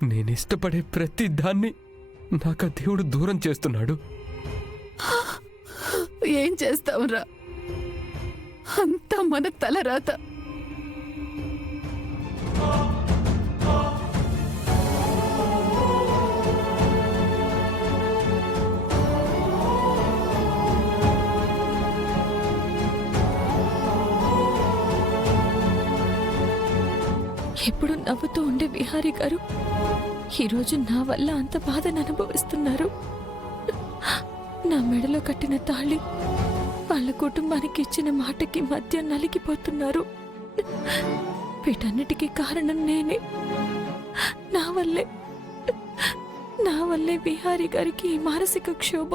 నేనిష్టపడే ప్రతి దాన్ని నాకు దేవుడు దూరం చేస్తున్నాడు. ఏం చేస్తావురా, అంతా మన తలరాత. ఎప్పుడు నవ్వుతూ ఉండే విహారీ గారు ఈరోజు నా వల్ల అంత బాధను అనుభవిస్తున్నారు. నా మెడలో కట్టిన తాళి వాళ్ళ కుటుంబానికి ఇచ్చిన మాటకి మధ్య నలిగిపోతున్నారు. వీటన్నిటికీ కారణం నేనే. నా వల్లే విహారీ గారికి ఈ మానసిక క్షోభ.